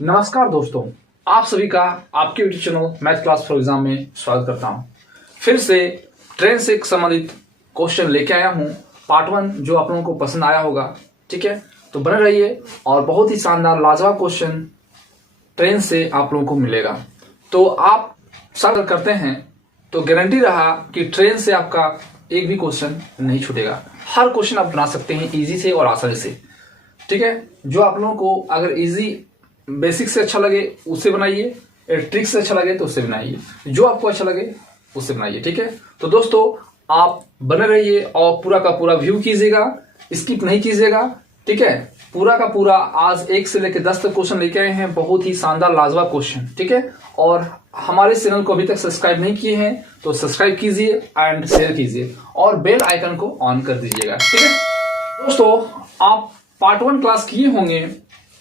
नमस्कार दोस्तों, आप सभी का आपके YouTube channel math class for exam में स्वागत करता हूं। फिर से ट्रेन से संबंधित क्वेश्चन लेके आया हूं, पार्ट 1, जो आप लोगों को पसंद आया होगा। ठीक है, तो बने रहिए और बहुत ही शानदार लाजवाब क्वेश्चन ट्रेन से आप लोगों को मिलेगा। तो आप सब्र करते हैं तो गारंटी रहा कि ट्रेन से आपका एक भी क्वेश्चन नहीं छूटेगा। हर क्वेश्चन आप बना सकते हैं इजी से और आसानी से। ठीक है, जो आप लोगों को अगर इजी बेसिक से अच्छा लगे उससे बनाइए, ट्रिक से अच्छा लगे तो उससे बनाइए, जो आपको अच्छा लगे उससे बनाइए। ठीक है, तो दोस्तों आप बने रहिए और पूरा का पूरा व्यू कीजिएगा, स्किप नहीं कीजिएगा। ठीक है, पूरा का पूरा आज 1 से लेकर 10 तक क्वेश्चन लेके आए हैं, बहुत ही शानदार लाजवाब क्वेश्चन। ठीक है, और हमारे चैनल को अभी तक सब्सक्राइब नहीं किए हैं तो सब्सक्राइब कीजिए एंड शेयर कीजिए और बेल आइकन को ऑन कर दीजिएगा। ठीक है दोस्तों, आप पार्ट 1 क्लास किए होंगे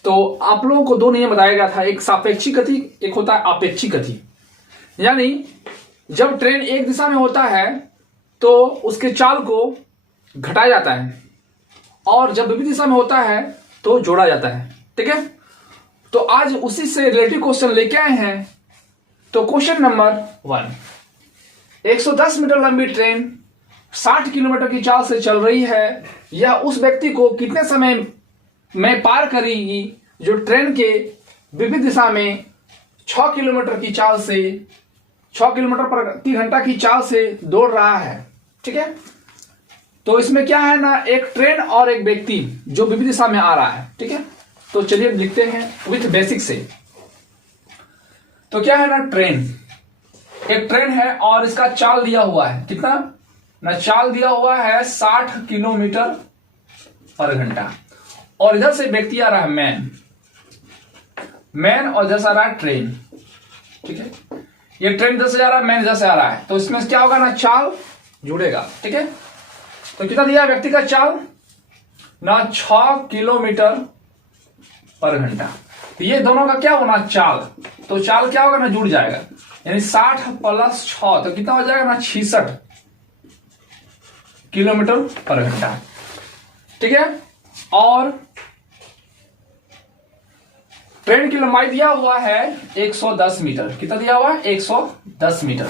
तो आप लोगों को 2 नियम बताया गया था, एक सापेक्षिक गति, एक होता है आपेक्षिक गति। यानी जब ट्रेन एक दिशा में होता है तो उसके चाल को घटाया जाता है और जब विपरीत दिशा में होता है तो जोड़ा जाता है। ठीक है, तो आज उसी से रिलेटेड क्वेश्चन लेके आए हैं। तो क्वेश्चन नंबर 1, 110 मीटर लंबी ट्रेन 60 किलोमीटर की चाल से चल रही है। यह उस व्यक्ति को कितने समय में पार करेगी जो ट्रेन के विपरीत दिशा में 6 किलोमीटर की चाल से 6 किलोमीटर प्रति घंटा की चाल से दौड़ रहा है। ठीक है, तो इसमें क्या है ना, एक ट्रेन और एक व्यक्ति जो विपरीत दिशा में आ रहा है। ठीक है, तो चलिए लिखते हैं विथ बेसिक से। तो क्या है ना, ट्रेन, एक ट्रेन है और इसका चाल दिया हुआ है कितना ना, चाल दिया हुआ है 60 किलोमीटर पर घंटा और इधर से व्यक्ति आ रहा है मैन और इधर से आ रहा है ट्रेन। ठीक है, ये ट्रेन इधर से जा रहा है, मैन इधर से आ रहा है, तो इसमें क्या होगा ना, चाल जुड़ेगा। ठीक है, तो कितना दिया व्यक्ति का चाल ना, 6 किलोमीटर पर घंटा। तो ये दोनों का क्या होना, चाल, तो चाल क्या होगा ना, जुड़ जाएगा, यानी 60 + 6 तो कितना हो जाएगा ना, 66 किलोमीटर पर घंटा। ठीक है, और ट्रेन की लंबाई दिया हुआ है 110 मीटर। कितना दिया हुआ है, 110 मीटर।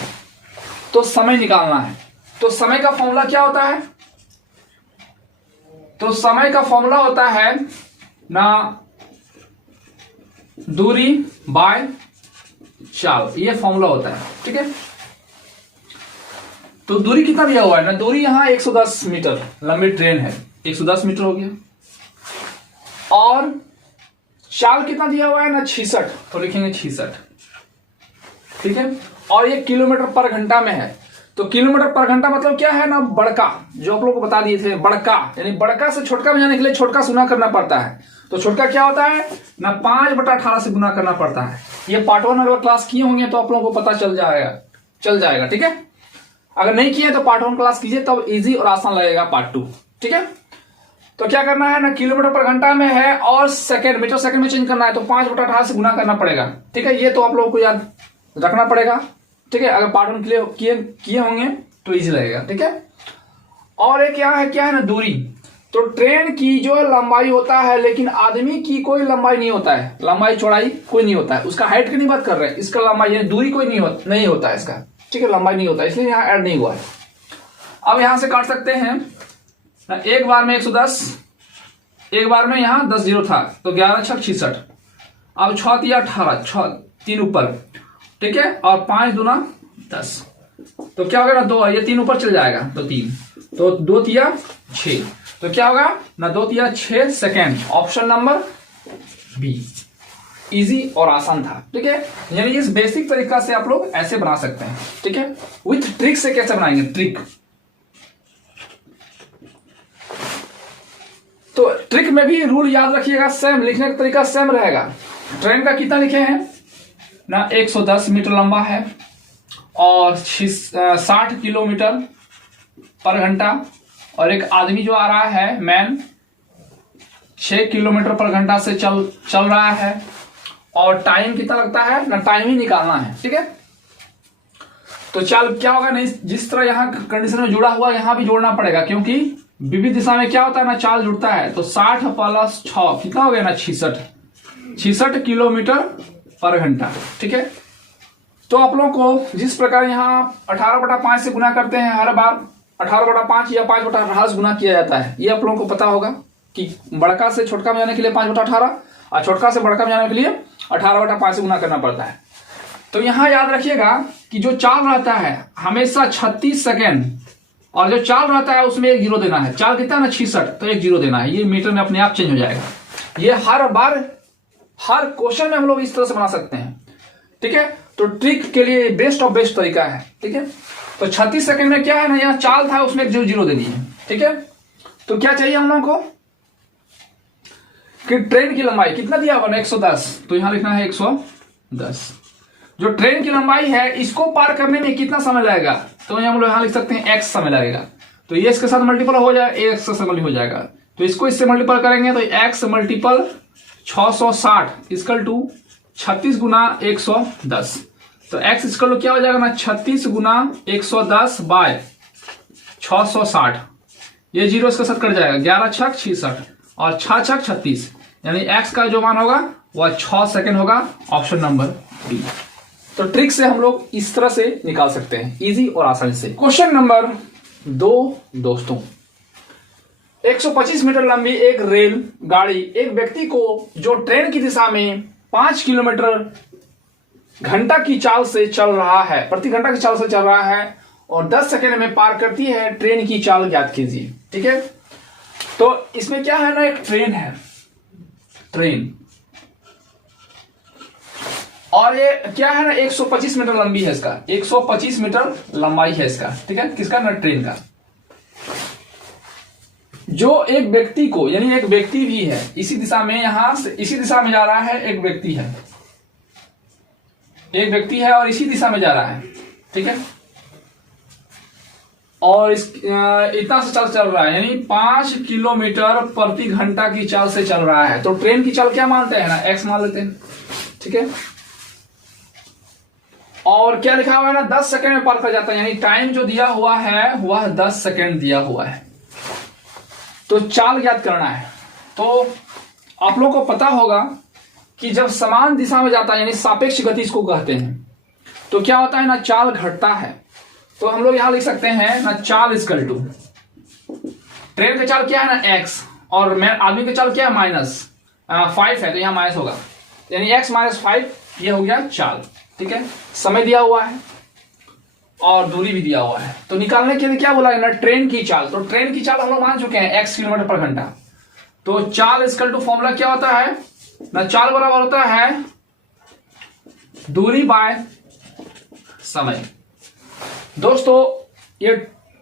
तो समय निकालना है, तो समय का फॉर्मूला क्या होता है, तो समय का फॉर्मूला होता है ना, दूरी बाय चाल, ये फॉर्मूला होता है। ठीक है, तो दूरी कितना दिया हुआ है ना, दूरी यहां 110 मीटर लंबी ट्रेन है, 110 मीटर हो गया, और चाल कितना दिया हुआ है ना, 66, तो लिखेंगे 66। ठीक है, और ये किलोमीटर पर घंटा में है, तो किलोमीटर पर घंटा मतलब क्या है ना, बड़का, जो आप लोग को बता दिए थे, बड़का, यानी बड़का से छोटका में जाने के लिए छोटका से गुना करना पड़ता है। तो छोटका क्या होता है ना, 5/18 से गुना करना पड़ता है। ये पार्ट 1 अगर क्लास किए होंगे तो आप लोगों को पता चल जाएगा। ठीक है, अगर नहीं किए तो पार्ट 1 क्लास कीजिए, तब इजी और आसान लगेगा पार्ट 2। ठीक है, तो क्या करना है ना, किलोमीटर पर घंटा में है और सेकंड, मीटर सेकंड में चेंज करना है, तो 5/18 से गुना करना पड़ेगा। ठीक है, ये तो आप लोगों को याद रखना पड़ेगा। ठीक है, अगर पार्ट 1 किए होंगे तो इजी लगेगा। ठीक है, और एक क्या है ना, दूरी, तो ट्रेन की जो लंबाई होता है, लेकिन आदमी की कोई लंबाई नहीं होता है, लंबाई चौड़ाई कोई नहीं होता है, उसका हाइट की नहीं बात कर रहे हैं, इसका लंबाई यानी दूरी कोई नहीं होता है इसका। ठीक है, लंबाई नहीं होता है, इसलिए यहां ऐड नहीं हुआ है। अब यहां से काट सकते हैं, एक बार में 110, एक बार में यहां 10 जीरो था, तो 11 × 6 = 66। अब 6 × 3 = 18, 6 3 ऊपर। ठीक है, और 5 × 2 = 10, तो क्या होगा ना, 2, ये 3 ऊपर चल जाएगा तो 3, तो 2 × 3 = 6, तो क्या होगा ना, 2 × 3 = 6 second. Option number B, easy और आसान था। ठीक है, यानी इस बेसिक तरीका से आप लोग ऐसे बना सकते हैं। ठीक है, विथ ट्रिक से कैसे बनाएंगे, ट्रिक, तो ट्रिक में भी रूल याद रखिएगा, सेम, लिखने का तरीका सेम रहेगा। ट्रेन का कितना लिखे हैं ना, 110 मीटर लंबा है और 60 किलोमीटर पर घंटा, और एक आदमी जो आ रहा है मैन 6 किलोमीटर पर घंटा से चल रहा है, और टाइम कितना लगता है ना, टाइम ही निकालना है। ठीक है, तो चाल क्या होगा नहीं, जिस तरह यहां कंडीशन में जुड़ा हुआ यहां भी जोड़ना पड़ेगा, क्योंकि विपरीत दिशा में क्या होता है ना, चाल जुड़ता है। तो 60 + 6 कितना हो गया ना, 66। 66 किलोमीटर पर घंटा। ठीक है, तो आप लोगों को जिस प्रकार यहाँ 18/5 से गुना करते हैं, हर बार 18/5 या 5/18 से गुना किया जाता है, ये आप लोगों को पता होगा कि बड़का से छोटका में जाने के लिए 5/18 और छोटका से बड़का में जाने के लिए 18/5 से गुना करना पड़ता है। तो यहां याद रखिएगा कि जो चाल रहता है हमेशा 36 सेकेंड, और जो चाल रहता है उसमें एक जीरो देना है। चाल कितना ना 66, तो एक जीरो देना है। ये मीटर में अपने आप चेंज हो जाएगा। ये हर बार हर क्वेश्चन में हम लोग इस तरह से बना सकते हैं। ठीक है, तो ट्रिक के लिए बेस्ट ऑफ बेस्ट तरीका है। ठीक है, तो 36 सेकंड में क्या है ना, यहाँ चाल था उसमें एक जीरो दे दिए। ठीक है, तो क्या चाहिए हम लोगों को कि ट्रेन की लंबाई कितना दिया हुआ ना 110, तो यहां लिखना है 110। जो ट्रेन की लंबाई है इसको पार करने में कितना समय लगेगा, तो हम लोग यहां लिख सकते हैं x समय लगेगा। तो ये इसके साथ मल्टीपल हो जाए, x से मल्टीपल हो जाएगा, तो इसको इससे मल्टीपल करेंगे तो x मल्टीपल 660 इक्वल टू 36 गुना 110। तो x इक्वल टू क्या हो जाएगा ना 36 गुना 110 बाय 660। ये जीरो इसके साथ कट जाएगा, 11 छक 66 और 6 छक 36, यानी x का जो मान होगा वह 6 सेकंड होगा। Option number B. तो ट्रिक से हम लोग इस तरह से निकाल सकते हैं, इजी और आसानी से। क्वेश्चन नंबर 2 दोस्तों, 125 मीटर लंबी एक रेल गाड़ी एक व्यक्ति को जो ट्रेन की दिशा में 5 किलोमीटर घंटा की चाल से चल रहा है, प्रति घंटा की चाल से चल रहा है और 10 सेकंड में पार करती है, ट्रेन की चाल ज्ञात कीजिए। ठीक है, तो इसमें क्या है ना, एक ट्रेन है, ट्रेन, और ये क्या है ना 125 मीटर लंबी है, इसका 125 मीटर लंबाई है इसका। ठीक है, किसका ना, ट्रेन का। जो एक व्यक्ति को, यानी एक व्यक्ति भी है इसी दिशा में, यहां से इसी दिशा में जा रहा है, एक व्यक्ति है, एक व्यक्ति है और इसी दिशा में जा रहा है। ठीक है, और इतना से चल रहा है, यानी 5 किलोमीटर प्रति घंटा की चाल से चल रहा है। तो ट्रेन की चाल क्या मानते हैं ना, x मान लेते हैं। ठीक है, और क्या लिखा हुआ है ना 10 सेकंड में पार कर जाता है, यानी टाइम जो दिया हुआ है वह 10 सेकंड दिया हुआ है। तो चाल ज्ञात करना है। तो आप लोगों को पता होगा कि जब समान दिशा में जाता है, यानी सापेक्ष गति इसको कहते हैं, तो क्या होता है ना, चाल घटता है। तो हम लोग यहां लिख सकते हैं ना, चाल इक्वल टू, ट्रेन का चाल क्या है ना x, और आदमी का चाल क्या है -5 है, तो यहां माइनस होगा, यानी x - 5, ये हो गया चाल। ठीक है, समय दिया हुआ है और दूरी भी दिया हुआ है। तो निकालने के लिए क्या बोला है ना, ट्रेन की चाल। तो ट्रेन की चाल हम लोग मान चुके हैं x किलोमीटर पर घंटा। तो चाल इक्वल टू फॉर्मूला क्या होता है ना, चाल बराबर होता है दूरी बाय समय। दोस्तों ये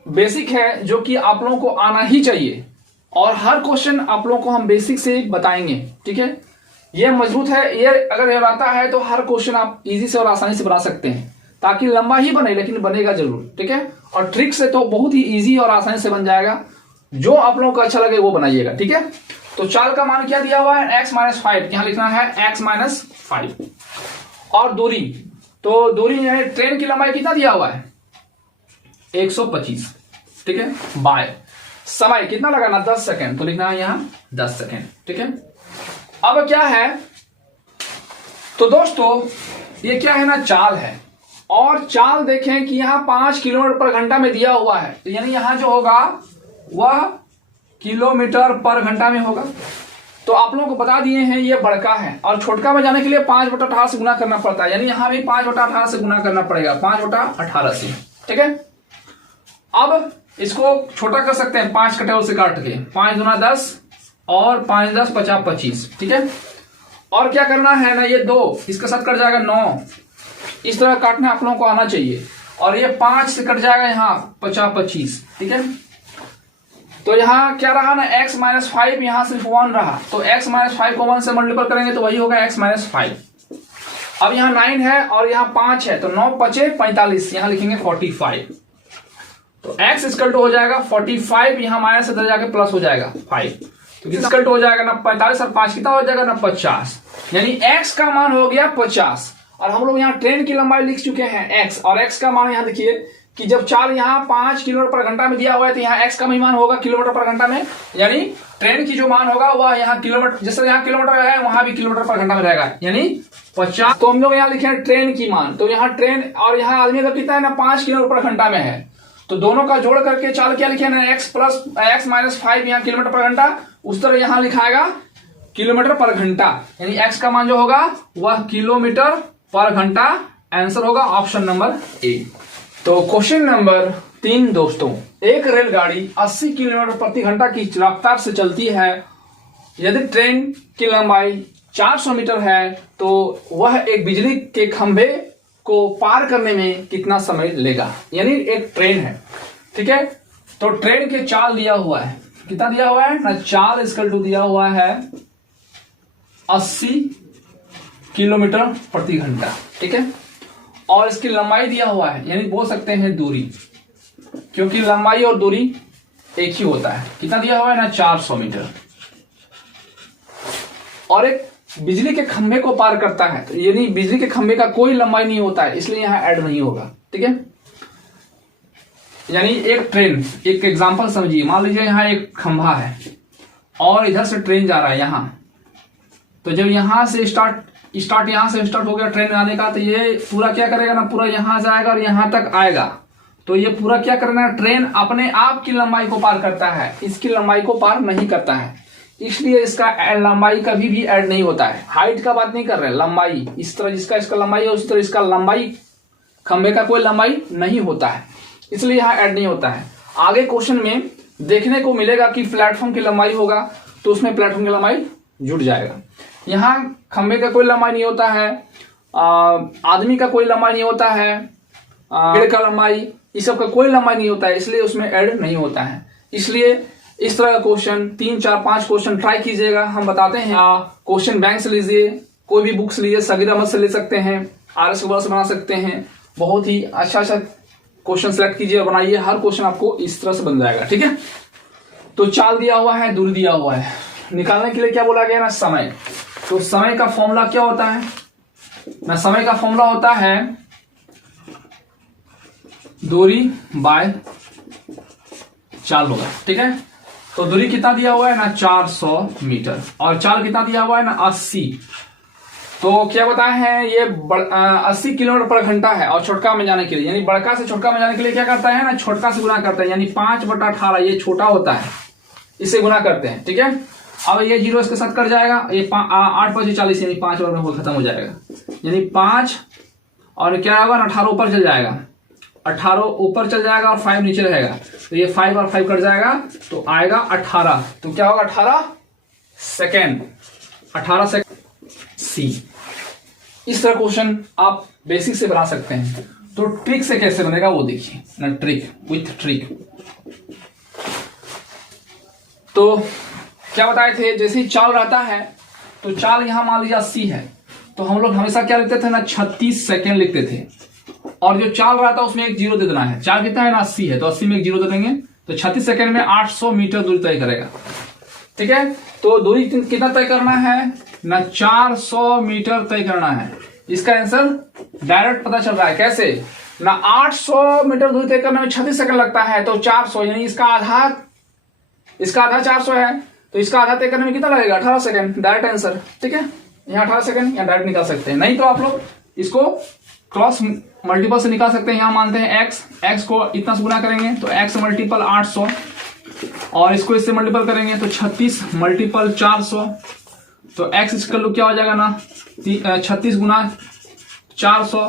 बेसिक है जो कि आप लोगों को आना ही चाहिए, और हर क्वेश्चन आप लोगों को हम बेसिक से बताएंगे। ठीक है, ये मजबूत है, ये अगर ये आता है तो हर क्वेश्चन आप इजी से और आसानी से बना सकते हैं, ताकि लंबा ही बने लेकिन बनेगा जरूर। ठीक है, और ट्रिक से तो बहुत ही इजी और आसानी से बन जाएगा। जो आप लोगों को अच्छा लगे वो बनाइएगा। ठीक है, तो चाल का मान क्या दिया हुआ है, x - 5, यहां लिखना है x - 5। और दूरी, तो दूरी है, ट्रेन की लंबाई कितना दिया हुआ है 125। ठीक है, बाय समय कितना लगाना 10 सेकंड, तो लिखना है यहां 10 सेकंड। ठीक है, अब क्या है, तो दोस्तों ये क्या है ना, चाल है, और चाल देखें कि यहां 5 किलोमीटर पर घंटा में दिया हुआ है, तो यानी यहां जो होगा वह किलोमीटर पर घंटा में होगा। तो आप लोगों को बता दिए हैं ये बड़का है, और छोटका में जाने के लिए 5/18 से गुना करना पड़ता है, यानी यहां भी 5/18 से गुना करना पड़ेगा, 5/18 से। ठीक है, अब इसको छोटा कर सकते हैं, 5 कटेल से काट के, 5 दूना 10 और 5 10 50 25। ठीक है, और क्या करना है ना, ये 2 इसके साथ कट जाएगा 9, इस तरह काटना आप लोगों को आना चाहिए, और ये 5 से कट जाएगा यहाँ 50 25। ठीक है, तो यहाँ क्या रहा ना, x - 5, यहां सिर्फ 1 रहा, तो x - 5 को 1 से मल्टीपल करेंगे तो वही होगा x - 5। अब यहाँ 9 है और यहाँ 5 है, तो 9 × 5 = 45, यहां लिखेंगे 45। तो x इक्वल टू हो जाएगा 45, यहां माइनस इधर जाके प्लस हो जाएगा 5, तो इक्वल टू हो जाएगा ना 45 और 5 कितना हो जाएगा ना 50, यानी x का मान हो गया 50। और हम लोग यहाँ ट्रेन की लंबाई लिख चुके हैं x, और x का मान यहाँ देखिए कि जब चाल यहाँ 5 किलोमीटर पर घंटा में दिया हुआ है तो यहाँ x का मान होगा किलोमीटर पर घंटा में, यानी ट्रेन की जो मान होगा वह यहाँ किलोमीटर, जैसे यहाँ किलोमीटर है वहां भी किलोमीटर पर घंटा में रहेगा, यानी 50। तो हम लोग यहाँ लिखे हैं ट्रेन की मान, तो यहाँ ट्रेन और यहाँ आदमी का कितना है ना 5 किलोमीटर पर घंटा में है, तो दोनों का जोड़ करके चाल क्या लिखे ना x माइनस 5 यहाँ किलोमीटर पर घंटा, उस तरह यहाँ लिखाएगा किलोमीटर पर घंटा, यानी x का मान जो होगा वह किलोमीटर पर घंटा। आंसर होगा ऑप्शन नंबर ए। तो क्वेश्चन नंबर 3 दोस्तों, एक रेलगाड़ी 80 किलोमीटर प्रति घंटा की रफ्तार से चलती है, यदि ट्रेन की लंबाई 400 मीटर है तो वह एक बिजली के खंभे को पार करने में कितना समय लेगा। यानी एक ट्रेन है, ठीक है, तो ट्रेन के चाल दिया हुआ है, कितना दिया हुआ है ना, चाल इसकल टू दिया हुआ है 80 किलोमीटर प्रति घंटा, ठीक है, और इसकी लंबाई दिया हुआ है, यानी बोल सकते हैं दूरी, क्योंकि लंबाई और दूरी एक ही होता है। कितना दिया हुआ है ना 400 मीटर, और एक बिजली के खंभे को पार करता है, तो यानी बिजली के खंभे का कोई लंबाई नहीं होता है, इसलिए यहां ऐड नहीं होगा, ठीक है। यानी एक ट्रेन, एक एग्जांपल समझिए, मान लीजिए यहां एक खंभा है और इधर से ट्रेन जा रहा है यहां, तो जब यहां से स्टार्ट यहां से स्टार्ट हो गया ट्रेन आने का, तो ये पूरा क्या करेगा ना, पूरा यहां जाएगा और यहां तक आएगा, तो ये पूरा क्या करना है, ट्रेन अपने आप की लंबाई को पार करता है, इसकी लंबाई को पार नहीं करता है, इसलिए इसका लंबाई कभी भी ऐड नहीं होता है। हाइट का बात नहीं कर रहे, लंबाई, इस तरह जिसका इसका लंबाई है उस तरह इसका लंबाई, खंबे का कोई लंबाई नहीं होता है, इसलिए यहां ऐड नहीं होता है। आगे क्वेश्चन में देखने को मिलेगा कि प्लेटफॉर्म की लंबाई होगा तो उसमें प्लेटफॉर्म की लंबाई जुड़ जाएगा। यहाँ खंबे का कोई लंबाई नहीं होता है, आदमी का कोई लंबाई नहीं होता है, पेड़ का लंबाई, इस सब का कोई लंबाई नहीं होता है, इसलिए उसमें ऐड नहीं होता है। इसलिए इस तरह का क्वेश्चन 3, 4, 5 क्वेश्चन ट्राई कीजिएगा, हम बताते हैं। क्वेश्चन बैंक से लीजिए, कोई भी बुक्स लीजिए, सगीर अहमद से ले सकते हैं, RS से बना सकते हैं, बहुत ही अच्छा क्वेश्चन सेलेक्ट कीजिए और बनाइए, हर क्वेश्चन आपको इस तरह से बन जाएगा, ठीक है। तो चाल दिया हुआ है, दूरी दिया हुआ है, निकालने के लिए क्या बोला गया ना, समय। तो समय का फॉर्मूला क्या होता है ना, समय का फॉर्मूला होता है दूरी बाय चाल होगा, ठीक है। तो दूरी कितना दिया हुआ है ना 400 मीटर, और चाल कितना दिया हुआ है ना 80। तो क्या बताए हैं, ये 80 किलोमीटर पर घंटा है, और छोटका में जाने के लिए, यानी बड़का से छोटका में जाने के लिए क्या करता है ना, छोटका से गुना करता है, यानी 5/18, ये छोटा होता है, इसे गुना करते हैं, ठीक है। अब ये 0 इसके साथ कट जाएगा, ये 8 5 40, यानी 5 और में खत्म हो जाएगा, यानी 5 और क्या होगा ना 18 ऊपर चल जाएगा, 18 ऊपर चल जाएगा और 5 नीचे रहेगा, तो ये 5 और 5 कट जाएगा, तो आएगा 18। तो क्या होगा 18 सेकेंड, 18 सेकेंड सी। इस तरह क्वेश्चन आप बेसिक से बना सकते हैं। तो ट्रिक से कैसे बनेगा वो देखिए ना, ट्रिक विथ ट्रिक। तो क्या बताए थे, जैसे ही चाल रहता है तो चाल यहां मान लीजिए 80 है, तो हम लोग हमेशा क्या लिखते थे ना 36 सेकेंड लिखते थे, और जो चाल रहा था उसमें एक 0 दे देना है। चाल कितना है ना 80 है, तो 80 में एक 0 दे देंगे, तो 36 सेकेंड में 800 मीटर दूरी तय करेगा, ठीक है। तो दूरी कितना तय करना है ना 400 मीटर तय करना है। इसका आंसर डायरेक्ट पता चल रहा है, कैसे ना 800 मीटर दूरी तय करने में 36 सेकंड लगता है, तो 400 यानी इसका आधा 400 है, तो इसका आधा तय करने में कितना लगेगा 18 सेकंड, डायरेक्ट आंसर, ठीक है। यहाँ 18 सेकंड या डायरेक्ट निकाल सकते हैं, नहीं तो आप लोग इसको क्रॉस मल्टीपल से निकाल सकते हैं। यहाँ मानते हैं x को इतना से गुना करेंगे तो x मल्टीपल 800, और इसको इससे मल्टीपल करेंगे तो 36 मल्टीपल 400, तो x इसका क्या हो जाएगा ना 36 गुना 400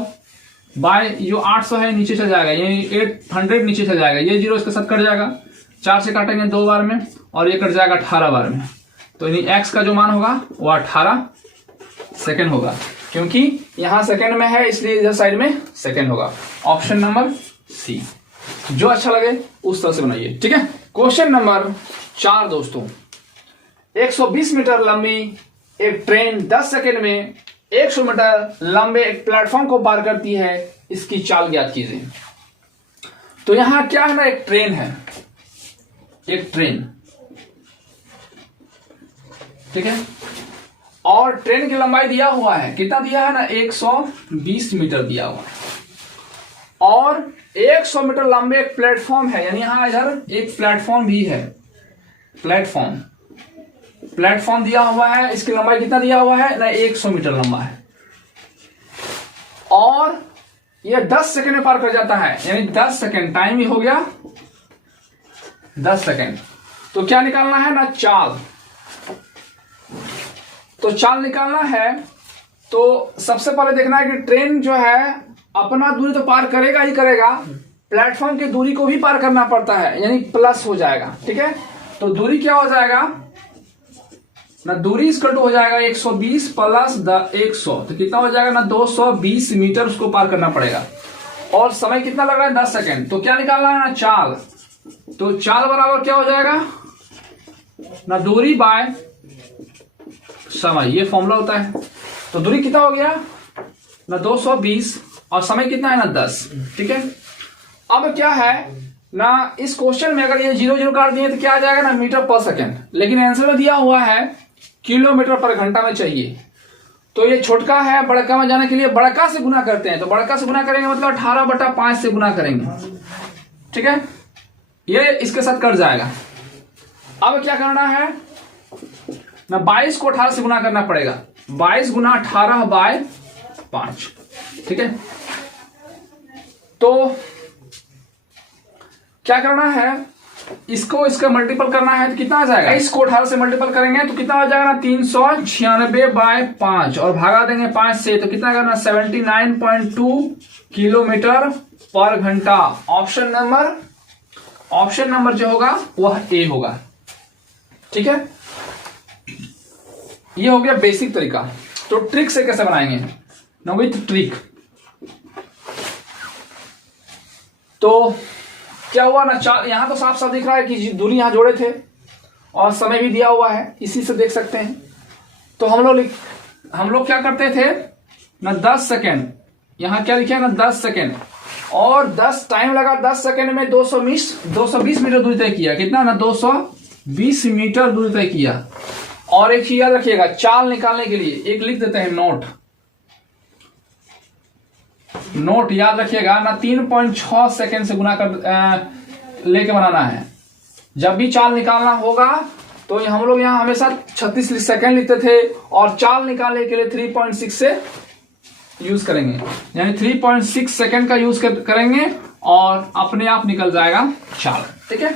बाय जो 800 है नीचे चल जाएगा, ये 800 नीचे चल जाएगा, ये 0 इसके साथ कट जाएगा, 4 से काटेंगे 2 बार में, और ये कट जाएगा 18 बार में, तो यानी x का जो मान होगा वो 18 सेकेंड होगा, क्योंकि यहां सेकेंड में है इसलिए इधर साइड में सेकेंड होगा। Option number C. जो अच्छा लगे उस तरह से बनाइए, ठीक है। क्वेश्चन नंबर 4 दोस्तों, 120 मीटर लंबी एक ट्रेन 10 सेकेंड में 100 मीटर लंबे एक प्लेटफॉर्म को पार करती है, इसकी चाल ज्ञात कीजिए। तो यहां क्या है ना, एक ट्रेन है, एक ट्रेन, ठीक है, और ट्रेन की लंबाई दिया हुआ है, कितना दिया है ना 120 मीटर दिया हुआ है, और 100 मीटर लंबे एक प्लेटफॉर्म है, यानी यहां इधर एक प्लेटफॉर्म भी है। प्लेटफॉर्म दिया हुआ है, इसकी लंबाई कितना दिया हुआ है ना, 100 मीटर लंबा है। और यह 10 सेकंड में पार कर जाता है, यानी 10 सेकंड टाइम ही हो गया 10 सेकंड। तो क्या निकालना है ना, चाल। तो चाल निकालना है तो सबसे पहले देखना है कि ट्रेन जो है अपना दूरी तो पार करेगा ही करेगा, प्लेटफॉर्म की दूरी को भी पार करना पड़ता है, यानी प्लस हो जाएगा। ठीक है, तो दूरी क्या हो जाएगा ना, दूरी इक्वल टू हो जाएगा 120 प्लस 100, तो कितना हो जाएगा ना, 220 मीटर उसको पार करना पड़ेगा। और समय कितना लग रहा है, 10 सेकंड। तो क्या निकालना है ना, चाल। तो चाल बराबर क्या हो जाएगा ना, दूरी बाय समय, ये फॉर्मूला होता है। तो दूरी कितना हो गया ना, 220, और समय कितना है ना, 10। ठीक है, अब क्या है ना, इस क्वेश्चन में अगर ये 0 काट दिए तो क्या आ जाएगा ना, मीटर पर सेकंड, लेकिन आंसर में दिया हुआ है किलोमीटर पर घंटा में चाहिए। तो ये छोटका है, बड़का में जाने के लिए बड़का से गुना करते हैं। तो बड़का से गुना करेंगे मतलब 18/5 से गुना करेंगे। ठीक है, ये इसके साथ कट जाएगा। अब क्या करना है ना, 22 को 18 से गुना करना पड़ेगा, 22 गुना 18/5। ठीक है, तो क्या करना है, इसको इसका मल्टीपल करना है तो कितना आ जाएगा, इसको 18 से मल्टीपल करेंगे तो कितना आ जाएगा ना, 396/5, और भागा देंगे 5 से तो कितना आएगा ना, 79.2 किलोमीटर पर घंटा। ऑप्शन नंबर जो होगा वह ए होगा। ठीक है, ये हो गया बेसिक तरीका। तो ट्रिक से कैसे बनाएंगे ना, विथ ट्रिक। तो क्या हुआ ना, यहां तो साफ साफ दिख रहा है कि दूरी यहां जोड़े थे और समय भी दिया हुआ है, इसी से देख सकते हैं। तो हम लोग क्या करते थे ना, 10 सेकेंड, यहां क्या लिखे ना, 10 सेकेंड, और 10 टाइम लगा, 10 सेकेंड में 220 मीटर दूरी तय किया। कितना ना, 220 मीटर दूरी तय किया। और एक चीज याद रखिएगा, चाल निकालने के लिए एक लिख देते हैं नोट याद रखिएगा ना, 3.6 सेकेंड से गुना कर लेके बनाना है। जब भी चाल निकालना होगा तो हम लोग यहां हमेशा 36 सेकेंड लिखते थे, और चाल निकालने के लिए 3.6 से यूज करेंगे, यानी 3.6 सेकेंड का यूज करेंगे और अपने आप निकल जाएगा चाल। ठीक है,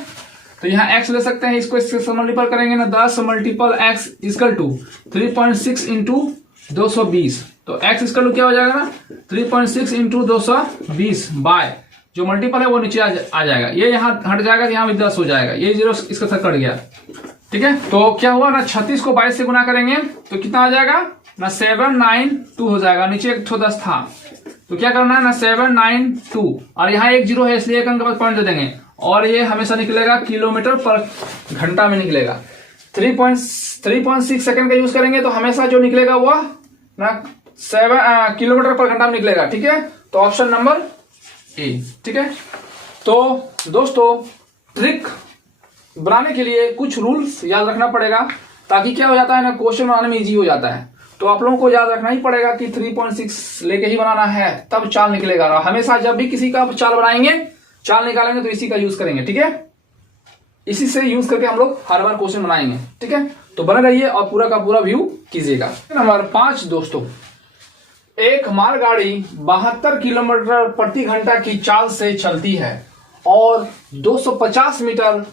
तो यहाँ x ले सकते हैं, इसको इससे मल्टीपल करेंगे ना, 10 multiple x equal to 3.6 into 220। तो x इक्वल टू क्या हो जाएगा ना, 3.6 इंटू 220 बाय जो मल्टीपल है वो नीचे आ जाएगा, ये यहाँ हट जाएगा तो यहाँ भी 10 हो जाएगा, ये 0 इसका साथ कट गया। ठीक है, तो क्या हुआ ना, 36 को 22 से गुना करेंगे तो कितना आ जाएगा ना, 792 हो जाएगा। नीचे एक 10 था तो क्या करना है ना, 792, और यहाँ एक 0 है इसलिए एक अंक बाद पॉइंट दे देंगे, और ये हमेशा निकलेगा किलोमीटर पर घंटा में निकलेगा। 3.6 सेकंड का यूज करेंगे तो हमेशा जो निकलेगा वह ना 7 किलोमीटर पर घंटा में निकलेगा। ठीक है, तो ऑप्शन नंबर ए। ठीक है, तो दोस्तों ट्रिक बनाने के लिए कुछ रूल्स याद रखना पड़ेगा, ताकि क्या हो जाता है ना, क्वेश्चन बनाने में इजी हो जाता है। तो आप लोगों को याद रखना ही पड़ेगा कि 3.6 लेके ही बनाना है, तब चाल निकलेगा। हमेशा जब भी किसी का चाल बनाएंगे, चाल निकालेंगे तो इसी का यूज करेंगे। ठीक है, इसी से यूज करके हम लोग हर बार क्वेश्चन बनाएंगे। ठीक है, तो बने रहिए और पूरा का पूरा व्यू कीजिएगा। नंबर 5 दोस्तों, एक मालगाड़ी 72 किलोमीटर प्रति घंटा की चाल से चलती है और 250 मीटर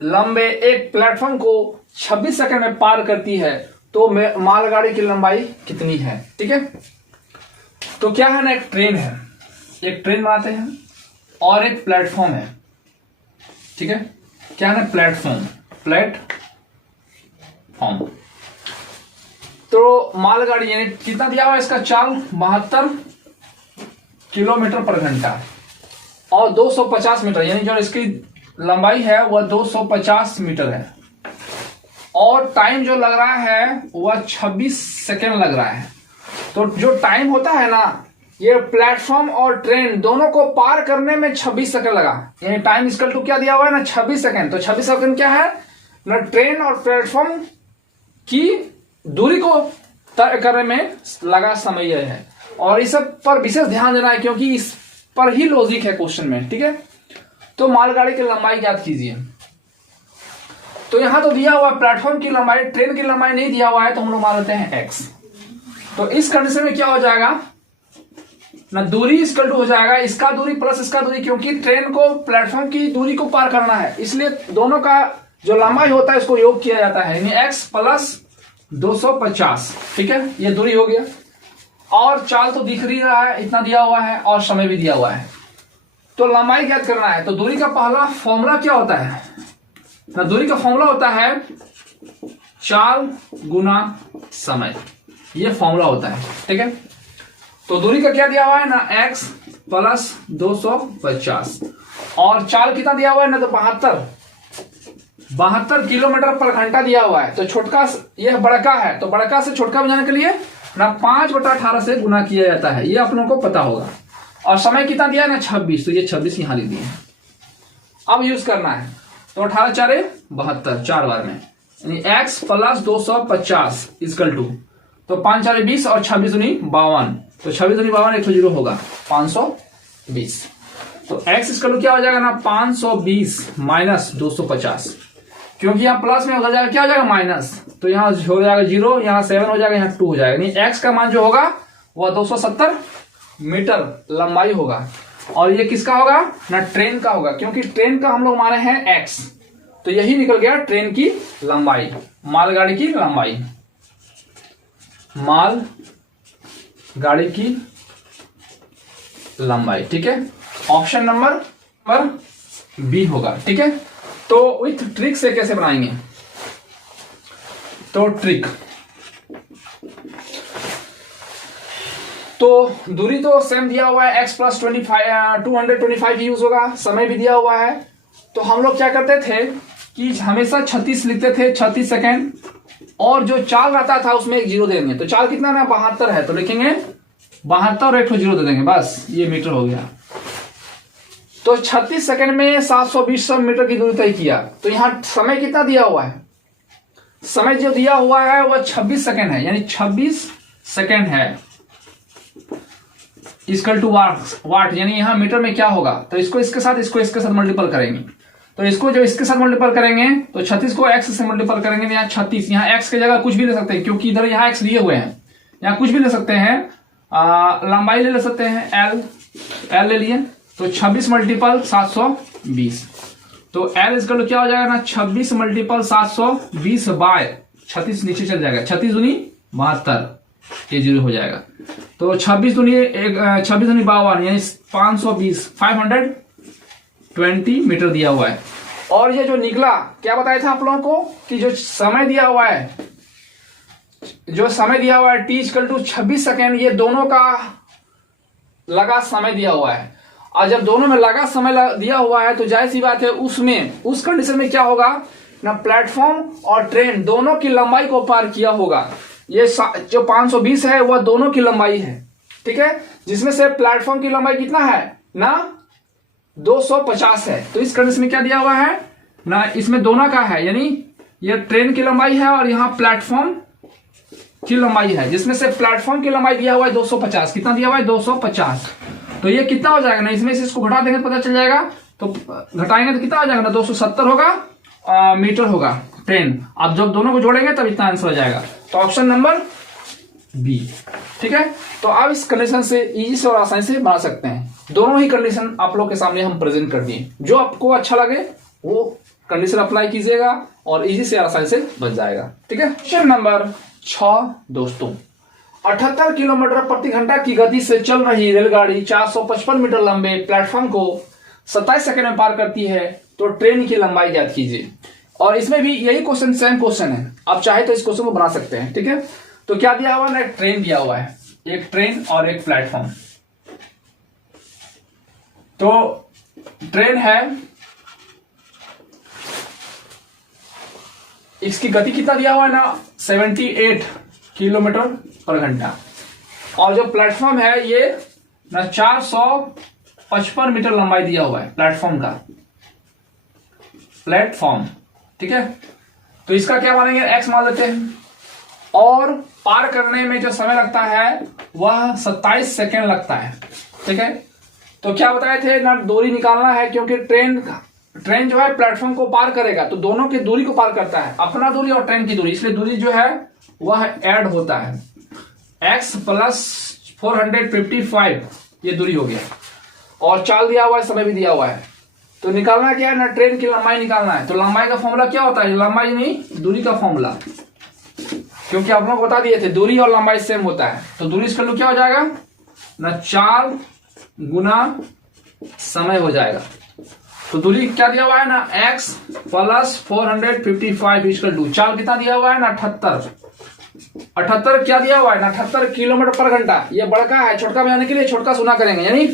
लंबे एक प्लेटफॉर्म को 26 सेकंड में पार करती है, तो मालगाड़ी की लंबाई कितनी है। ठीक है, तो क्या है ना, एक ट्रेन है, एक ट्रेन बनाते हैं और एक प्लेटफॉर्म है। ठीक है, क्या है ना, प्लेटफॉर्म। तो मालगाड़ी यानी कितना दिया हुआ है इसका चाल, 72 किलोमीटर पर घंटा और 250 मीटर, यानी जो इसकी लंबाई है वह 250 मीटर है, और टाइम जो लग रहा है वह 26 सेकेंड लग रहा है। तो जो टाइम होता है ना, ये प्लेटफॉर्म और ट्रेन दोनों को पार करने में 26 सेकंड लगा, यानी टाइम इक्वल टू क्या दिया हुआ है ना, 26 सेकंड। तो 26 सेकंड क्या है ना, ट्रेन और प्लेटफॉर्म की दूरी को तय करने में लगा समय है। और इस सब पर विशेष ध्यान देना है, क्योंकि इस पर ही लॉजिक है क्वेश्चन में, ठीक है। तो मालगाड़ी की लंबाई ज्ञात कीजिए। तो यहां तो दिया हुआ है प्लेटफॉर्म की लंबाई, ट्रेन की लंबाई नहीं दिया हुआ है, तो हम लोग मान लेते हैं x। तो इस कंडीशन में क्या हो जाएगा ना, दूरी इक्वल टू हो जाएगा इसका दूरी प्लस इसका दूरी, क्योंकि ट्रेन को प्लेटफॉर्म की दूरी को पार करना है, इसलिए दोनों का जो लंबाई होता है इसको योग किया जाता है, यानी x प्लस 250, ठीक है। ये दूरी हो गया, और चाल तो दिख ही रहा है, इतना दिया हुआ है और समय भी दिया हुआ है। तो लंबाई ज्ञात करना है, तो दूरी का पहला फॉर्मूला क्या होता है ना, दूरी का फॉर्मूला होता है चाल गुना समय, ये फॉर्मूला होता है, ठीक है। तो दूरी का क्या दिया हुआ है ना, x प्लस 250, और चाल कितना दिया हुआ है ना, तो 72 किलोमीटर पर घंटा दिया हुआ है। तो छोटका यह बड़का है, तो बड़का से छोटका बनाने के लिए ना 5/18 से गुना किया जाता है, ये अपनों को पता होगा। और समय कितना दिया है ना 26, तो ये 26 यहां लिख दिए हैं। अब यूज करना है, तो 18 4 72 4 बार में, यानी x प्लस 250 इक्वल टू, तो 5 4 20 और 26 दूनी 52, तो 26 दूनी 52 1 होगा 520। तो x इक्वल टू क्या हो जाएगा ना 520 माइनस 250, क्योंकि यहाँ प्लस में हो जाएगा क्या हो जाएगा माइनस, तो यहाँ हो जाएगा 0, यहाँ 7 हो जाएगा, यहाँ 2 हो जाएगा, यानी x का मान जो होगा वह 270 मीटर लंबाई होगा। और ये किसका होगा ना, ट्रेन का होगा, क्योंकि ट्रेन का हम लोग माने हैं x, तो यही निकल गया ट्रेन की लंबाई, मालगाड़ी की लंबाई, माल गाड़ी की लंबाई, ठीक है। ऑप्शन नंबर बी होगा, ठीक है। तो विथ ट्रिक से कैसे बनाएंगे, तो ट्रिक, तो दूरी तो सेम दिया हुआ है, x प्लस 225 यूज होगा, समय भी दिया हुआ है। तो हम लोग क्या करते थे कि हमेशा 36 लिखते थे, 36 सेकेंड, और जो चाल रहता था उसमें एक 0 देंगे। तो चाल कितना ना 72 है, तो लिखेंगे 72 और एक 0 दे देंगे, बस ये मीटर हो गया। तो 36 सेकेंड में 720 मीटर की दूरी तय किया। तो यहां समय कितना दिया हुआ है, समय जो दिया हुआ है वह 26 सेकेंड है, यानी 26 सेकेंड है इक्वल टू वाट, यानी यहां मीटर में क्या होगा, तो इसको इसके साथ मल्टीपल करेंगे। तो इसको जब इसके साथ मल्टीपल करेंगे तो 36 को x से मल्टीपल करेंगे, यहाँ 36, यहाँ x की जगह कुछ भी ले सकते हैं, क्योंकि इधर यहाँ x दिए हुए हैं, यहाँ कुछ भी ले सकते हैं, लंबाई ले सकते हैं l ले लिए, तो 26 मल्टीपल 720, तो l इसका क्या हो जाएगा ना 26 मल्टीपल 720 बाय 36 नीचे चल जाएगा, 36 दूनी 72, ये 0 हो जाएगा। तो 26 दूनी 52, यानी 520 520 मीटर दिया हुआ है। और ये जो निकला क्या बताया था आप लोगों को कि जो समय दिया हुआ है, t इक्वल टू 26 सेकेंड, ये दोनों का लगा समय दिया हुआ है। और जब दोनों में लगा समय दिया हुआ है तो जाहिर सी बात है उसमें उस कंडीशन में क्या होगा ना, प्लेटफॉर्म और ट्रेन दोनों की लंबाई को पार किया होगा। ये जो 520 है वह दोनों की लंबाई है, ठीक है, जिसमें से प्लेटफॉर्म की लंबाई कितना है ना 250 है। तो इस कंडीशन में क्या दिया हुआ है ना, इसमें दोनों का है, यानी ये ट्रेन की लंबाई है और यहाँ प्लेटफॉर्म की लंबाई है, जिसमें से प्लेटफॉर्म की लंबाई दिया हुआ है 250, कितना दिया हुआ है 250। तो ये कितना हो जाएगा ना, इसमें से इसको घटा देंगे तो पता चल जाएगा, तो घटाएंगे तो कितना हो जाएगा ना 270 होगा मीटर होगा ट्रेन। अब जब दोनों को जोड़ेंगे तब इतना आंसर हो जाएगा। तो ऑप्शन नंबर बी, ठीक है। तो आप इस कंडीशन से इजी से और आसानी से बना सकते हैं। दोनों ही कंडीशन आप लोग के सामने हम प्रेजेंट कर दिए, जो आपको अच्छा लगे वो कंडीशन अप्लाई कीजिएगा और इजी से आसानी से बन जाएगा, ठीक है। क्वेश्चन नंबर 6 दोस्तों, 78 किलोमीटर प्रति घंटा की गति से चल रही रेलगाड़ी 455 मीटर लंबे प्लेटफॉर्म को 27 सेकंड में पार करती है, तो ट्रेन की लंबाई ज्ञात कीजिए। और इसमें भी यही क्वेश्चन सेम क्वेश्चन है, आप चाहे तो इस क्वेश्चन को बना सकते हैं, ठीक है। तो क्या दिया हुआ ना, एक ट्रेन दिया हुआ है, एक ट्रेन और एक प्लेटफॉर्म। तो ट्रेन है, इसकी गति कितना दिया हुआ है ना 78 किलोमीटर पर घंटा, और जो प्लेटफॉर्म है ये ना 455 मीटर लंबाई दिया हुआ है प्लेटफॉर्म का, प्लेटफॉर्म, ठीक है। तो इसका क्या मानेंगे, x मान लेते हैं, और पार करने में जो समय लगता है वह 27 सेकेंड लगता है, ठीक है। तो क्या बताए थे ना, दूरी निकालना है क्योंकि ट्रेन जो है प्लेटफॉर्म को पार करेगा तो दोनों की दूरी को पार करता है, अपना दूरी और ट्रेन की दूरी, इसलिए दूरी जो है वह ऐड होता है। x प्लस 455 ये दूरी हो गया और चाल दिया हुआ है, समय भी दिया हुआ है। तो निकालना क्या है ना, ट्रेन की लंबाई निकालना है। तो लंबाई का फॉर्मूला क्या होता है, लंबाई नहीं दूरी का फॉर्मूला, क्योंकि आप लोग बता दिए थे दूरी और लंबाई सेम होता है। तो दूरी इसका क्या हो जाएगा ना, चाल गुना समय हो जाएगा। तो दूरी क्या दिया हुआ है ना, x प्लस 455 इक्वल टू चाल कितना दिया हुआ है ना, 78 क्या दिया हुआ है ना, 78 किलोमीटर पर घंटा। ये बड़का है, छोटका में आने के लिए छोटका गुना करेंगे, यानी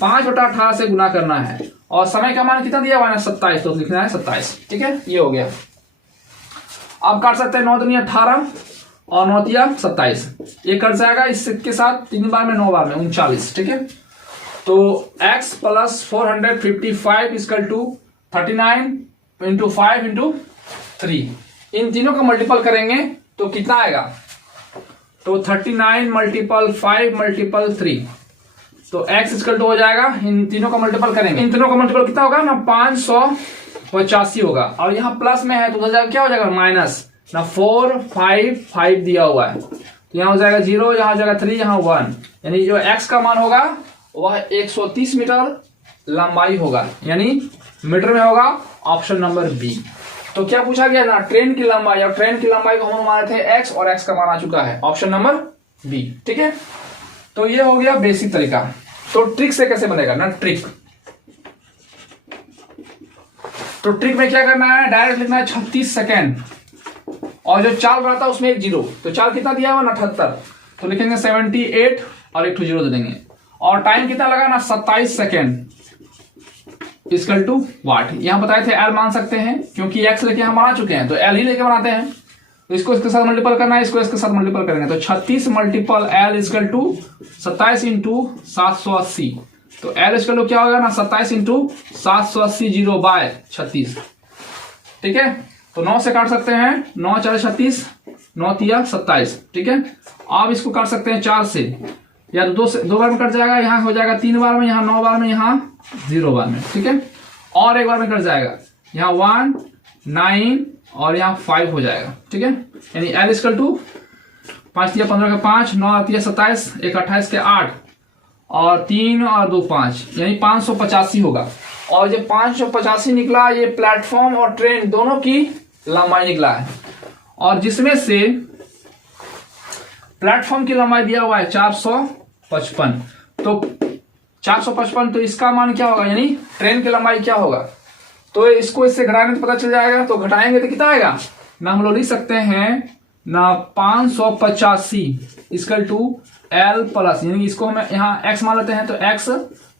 5/18 से गुना करना है। और समय का मान कितना दिया हुआ है ना, 27, तो लिखना है 27। ठीक है, ये हो गया। अब काट सकते हैं 9 दूनी 18 और 9 तिया 27, ये कट जाएगा इसके साथ 3 बार में 9 बार में 39। ठीक है, तो x plus 455 equal to 39 into 5 into 3, इन तीनों का मल्टीपल करेंगे तो कितना आएगा, तो 39 मल्टीपल 5 मल्टीपल 3, तो x इक्वल टू हो जाएगा, इन तीनों का मल्टीपल करेंगे, इन तीनों का मल्टीपल कितना होगा ना, 585 होगा। और यहाँ प्लस में है तो उधर क्या हो जाएगा माइनस ना, 455 दिया हुआ है तो यहाँ हो जाएगा 0, यहाँ हो जाएगा 3, यहाँ 1, यानी जो x का मान होगा वह 130 मीटर लंबाई होगा, यानी मीटर में होगा ऑप्शन नंबर बी। तो क्या पूछा गया ना, ट्रेन की लंबाई, और ट्रेन की लंबाई को हम माने थे x और x का मान आ चुका है ऑप्शन नंबर बी। ठीक है, तो ये हो गया बेसिक तरीका। तो ट्रिक से कैसे बनेगा ना, ट्रिक, तो ट्रिक में क्या करना है, डायरेक्ट लिखना है 36 सेकेंड और जो चाल रहा था उसमें एक 0, तो चाल कितना दिया हुआ ना 78, तो लिखेंगे 78 और एक 0 दे देंगे। और टाइम कितना लगा ना, 27 सेकेंड इक्वल टू वाट। यहां बताए थे एल मान सकते हैं क्योंकि एक्स लेके हम बना चुके हैं, तो एल ही लेके बनाते हैं। तो इसको इसके साथ मल्टीपल करना है, इसको इसके साथ मल्टीपल करेंगे तो 36 multiple L equal to 27 into 780, तो एल इक्वल टू क्या होगा ना, 27 इंटू 780 0 बाय 36। ठीक है, तो 9 से काट सकते हैं, 9 4 36, 9 तिया 27। ठीक है, अब इसको काट सकते हैं 4 से, या तो 2 बार में कट जाएगा, यहाँ हो जाएगा 3 बार में, यहाँ 9 बार में, यहाँ 0 बार में। ठीक है, और एक बार में कट जाएगा, यहाँ 1 9 और यहाँ 5 हो जाएगा। ठीक है, यानी एल इक्वल टू 5 तिया 15 का 5, 9 तिया 27, 1 28 के 8 और 3 और 2 5, यानी 585 होगा। और जब 585 निकला, ये प्लेटफॉर्म और ट्रेन दोनों की लंबाई निकला है, और जिसमें से प्लेटफॉर्म की लंबाई दिया हुआ है 455, तो 455, तो इसका मान क्या होगा, यानी ट्रेन की लंबाई क्या होगा, तो इसको इससे घटाने तो पता चल जाएगा, तो घटाएंगे तो कितना आएगा ना, हम लोग लिख सकते हैं ना 585 इक्वल टू एल प्लस, यानी इसको हम यहाँ x मान लेते हैं, तो x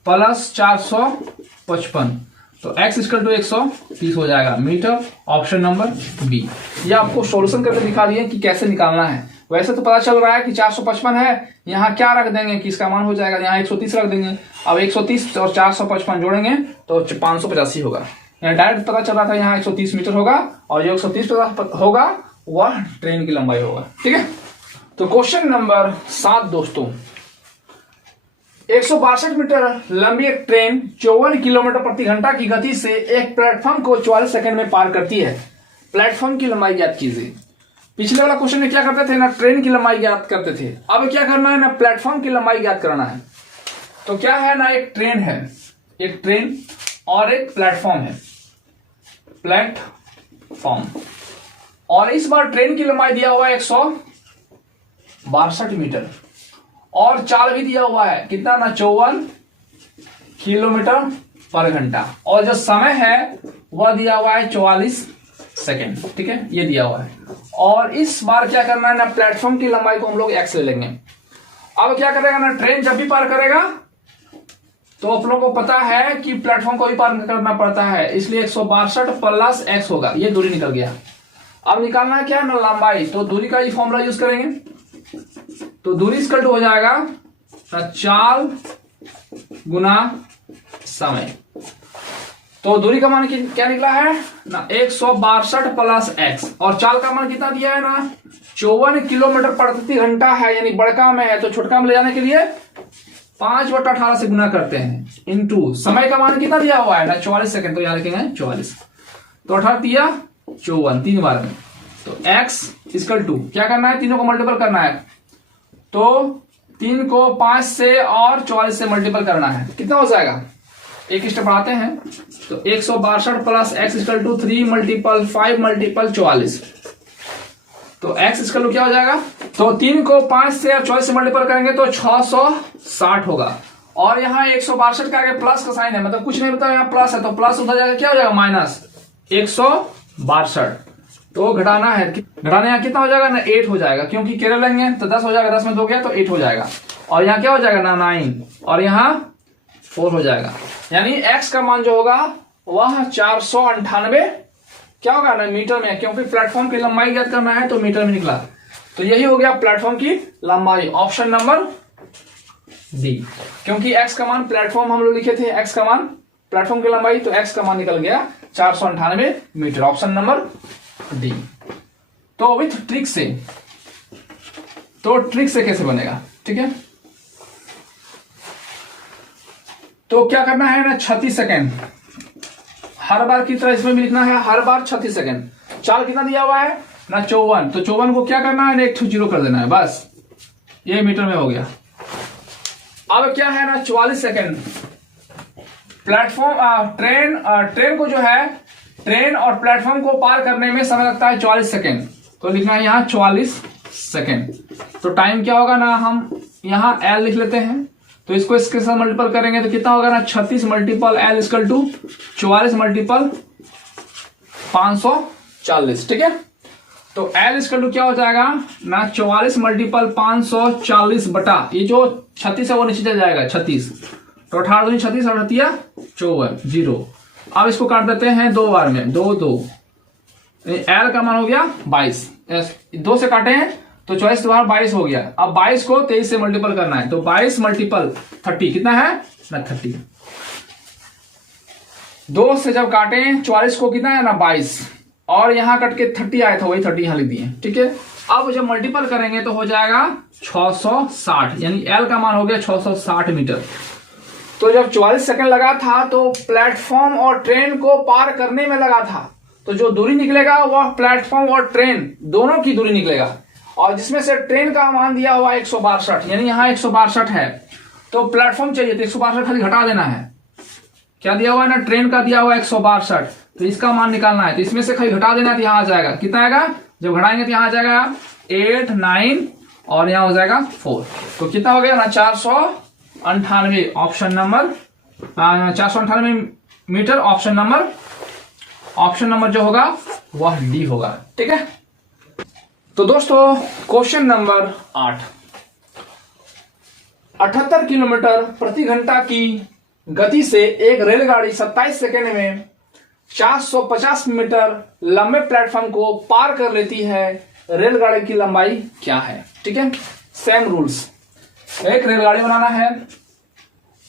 प्लस 455, तो x इक्वल टू 130 हो जाएगा मीटर, ऑप्शन नंबर बी। ये आपको सॉल्यूशन करके दिखा दिए कि कैसे निकालना है। वैसे तो पता चल रहा है कि 455 है, यहाँ क्या रख देंगे कि इसका मान हो जाएगा, यहाँ 130 रख देंगे। अब 130 और 455 जोड़ेंगे तो 585 होगा, यहाँ डायरेक्ट पता चल रहा था यहाँ 130 मीटर होगा, और जो 130 होगा वह ट्रेन की लंबाई होगा। ठीक है, तो क्वेश्चन नंबर 7 दोस्तों, 162 मीटर लंबी एक ट्रेन 54 किलोमीटर प्रति घंटा की गति से एक प्लेटफॉर्म को 44 सेकंड में पार करती है। प्लेटफॉर्म की लंबाई ज्ञात कीजिए। पिछले वाला क्वेश्चन में क्या करते थे ना, ट्रेन की लंबाई ज्ञात करते थे, अब क्या करना है ना, प्लेटफॉर्म की लंबाई ज्ञात करना है। तो क्या है ना, एक ट्रेन है, एक ट्रेन और एक प्लेटफॉर्म है, प्लेटफॉर्म, और इस बार ट्रेन की लंबाई दिया हुआ है 162 मीटर, और चाल भी दिया हुआ है कितना ना, 54 किलोमीटर पर घंटा, और जो समय है वह दिया हुआ है 44 सेकेंड। ठीक है, ये दिया हुआ है, और इस बार क्या करना है ना, प्लेटफॉर्म की लंबाई को हम लोग x ले लेंगे। अब क्या करेगा ना, ट्रेन जब भी पार करेगा तो आप लोगों को पता है कि प्लेटफॉर्म को भी पार करना पड़ता है, इसलिए 162 प्लस x होगा, ये दूरी निकल गया। अब निकालना है क्या ना, लंबाई, तो दूरी का ही फॉर्मूला यूज करेंगे, तो दूरी इक्वल टू हो जाएगा चाल गुना समय। तो दूरी का मान क्या निकला है ना, 162 प्लस x, और चाल का मान कितना दिया है ना, 54 किलोमीटर प्रति घंटा है, यानी बड़का में है, तो छोटका में ले जाने के लिए 5/18 से गुना करते हैं इंटू समय का मान कितना दिया हुआ है ना 44 सेकंड, तो यहां लिखेंगे 44। तो 18 दिया 54 3 बार में। तो x इक्वल टू क्या करना है, तीनों को मल्टीपल करना है। तो 3 को 5 से और 44 से मल्टीपल करना है, कितना हो जाएगा, एक स्टेप बढ़ाते हैं। तो 162 plus x equal to 3 multiple 5 multiple 44। तो x इक्वल टू क्या हो जाएगा, तो 3 को 5 से और 44 से मल्टीपल करेंगे तो 660 होगा। और यहाँ 162 के आगे प्लस का साइन है, मतलब कुछ नहीं बताया, यहाँ प्लस है तो प्लस उधर जाएगा क्या हो जाएगा माइनस 162। तो घटाना है, घटाने यहाँ कितना हो जाएगा ना 8 हो जाएगा, क्योंकि केरल लेंगे तो 10 हो जाएगा, 10 में 2 गया तो 8 हो जाएगा। और यहाँ क्या हो जाएगा ना 9 और यहाँ 4 हो जाएगा। यानी x का मान जो होगा वह 498 क्या होगा ना मीटर में, क्योंकि प्लेटफॉर्म की लंबाई ज्ञात करना है तो मीटर में निकला। तो यही हो गया प्लेटफॉर्म की लंबाई, ऑप्शन नंबर डी। क्योंकि x का मान प्लेटफॉर्म हम लोग लिखे थे, x का मान प्लेटफॉर्म की लंबाई, तो x का मान निकल गया 498 मीटर, ऑप्शन नंबर डी। तो विथ ट्रिक से, तो ट्रिक से कैसे बनेगा, ठीक है। तो क्या करना है ना 36 सेकेंड, हर बार की तरह इसमें भी लिखना है, हर बार 36 सेकेंड। चाल कितना दिया हुआ है ना 54, तो 54 को क्या करना है ना 1 0 कर देना है, बस ये मीटर में हो गया। अब क्या है ना 44 सेकेंड, प्लेटफॉर्म ट्रेन को जो है, ट्रेन और प्लेटफॉर्म को पार करने में समय लगता है 44 सेकेंड, तो लिखना है यहाँ 44 सेकेंड। तो टाइम क्या होगा ना, हम यहाँ L लिख लेते हैं, तो इसको इसके साथ मल्टीपल करेंगे तो कितना होगा ना 36 multiple L equal to 44 multiple 540, ठीक है। तो L इक्वल टू क्या हो जाएगा ना 44 मल्टीपल 540 बटा ये जो 36 है वो नीचे चल जाएगा 36, तो 18 दूनी 36 और 54 0। अब इसको काट देते हैं 2 बार में, 2 2, L का मान हो गया 22, 2 से काटे हैं तो 24 बार 22 हो गया। अब 22 को 23 से मल्टीपल करना है, तो 22 मल्टीपल 30 कितना है ना 30। 2 से जब काटे 44 को कितना है ना 22, और यहां कट के 30 आया था वही 30 यहां लिख दिए, ठीक है। अब जब मल्टीपल करेंगे तो हो जाएगा 660, यानी L का मान हो गया 660 मीटर। तो जब 44 सेकंड लगा था तो प्लेटफॉर्म और ट्रेन को पार करने में लगा था, तो जो दूरी निकलेगा वह प्लेटफॉर्म और ट्रेन दोनों की दूरी निकलेगा। और जिसमें से ट्रेन का मान दिया हुआ 162, यानी यहाँ 162 है, तो प्लेटफॉर्म चाहिए तो 162 खाली घटा देना है। क्या दिया हुआ है ना ट्रेन का दिया हुआ 162, तो इसका मान निकालना है, तो इसमें से खाली घटा देना है, तो यहाँ आ जाएगा कितना आएगा, जब घटाएंगे तो यहाँ आ जाएगा 8 9 और यहाँ हो जाएगा 4। तो कितना हो गया ना 498, option number 498 metre, option number जो होगा वह डी होगा, ठीक है। तो दोस्तों क्वेश्चन नंबर 8, 78 किलोमीटर प्रति घंटा की गति से एक रेलगाड़ी 27 सेकेंड में 450 मीटर लंबे प्लेटफॉर्म को पार कर लेती है, रेलगाड़ी की लंबाई क्या है, ठीक है। सेम रूल्स, एक रेलगाड़ी बनाना है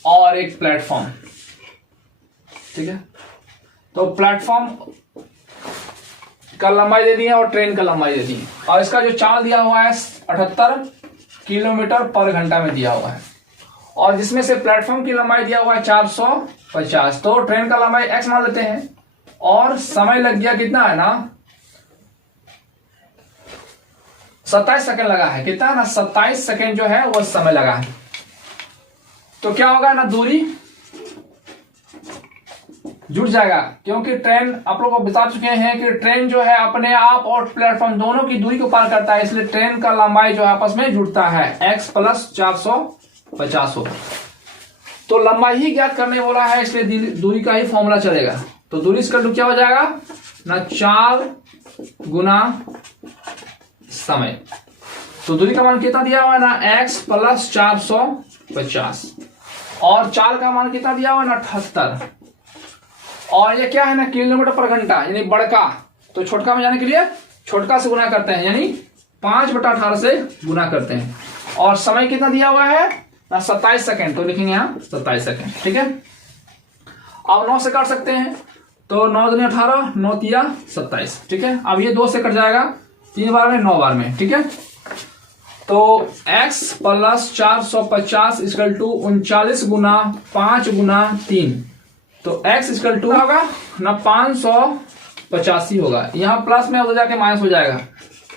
और एक प्लेटफॉर्म, ठीक है। तो प्लेटफॉर्म का लंबाई दे दी है और ट्रेन का लंबाई दे दी है, और इसका जो चाल दिया हुआ है 78 किलोमीटर पर घंटा में दिया हुआ है, और जिसमें से प्लेटफॉर्म की लंबाई दिया हुआ है 450, तो ट्रेन का लंबाई x मान लेते हैं, और समय लग गया कितना है ना 27 सेकंड लगा है, कितना है ना 27 सेकंड जो है वो समय लगा है। तो क्या होगा ना दूरी जुड़ जाएगा, क्योंकि ट्रेन आप लोग को बता चुके हैं कि ट्रेन जो है अपने आप और प्लेटफॉर्म दोनों की दूरी को पार करता है, इसलिए ट्रेन का लंबाई जो आपस में जुड़ता है x प्लस 450 होगा। तो लंबाई ही ज्ञात करने बोला है, इसलिए दूरी का ही फॉर्मूला चलेगा। तो दूरी इसका क्या हो जाएगा ना 4 गुना समय, तो दूरी का मान कितना दिया हुआ है ना x प्लस 450, और चाल का मान कितना दिया हुआ है ना 78, और ये क्या है ना किलोमीटर पर घंटा, यानी बड़का, तो छोटका में जाने के लिए छोटका से गुना करते हैं, यानी 5/18 से गुना करते हैं। और समय कितना दिया हुआ है ना 27 सेकंड, तो लिखेंगे यहाँ 27 सेकंड, ठीक है। अब 9 से काट सकते हैं, तो 9 दूनी 18, 9 तिया 27, ठीक है। अब ये 2 से कट जाएगा 3 बार में 9 बार में, ठीक है। तो x प्लस 450 इक्वल टू 39 गुना 5 गुना 3। तो x इक्वल टू होगा ना 585 होगा, यहाँ प्लस में उधर जाके माइनस हो जाएगा